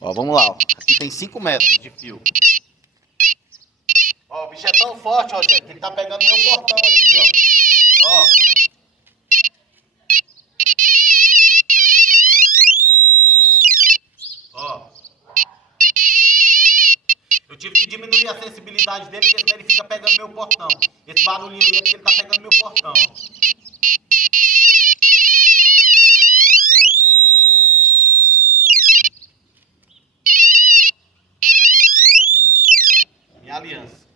Ó, vamos lá, ó. Aqui tem 5 metros de fio. Ó, o bicho é tão forte, ó, gente, que ele tá pegando meu portão aqui, ó. Ó. Ó. Eu tive que diminuir a sensibilidade dele, porque senão ele fica pegando meu portão. Esse barulhinho aí é porque ele tá pegando meu portão, ó. Minha aliança.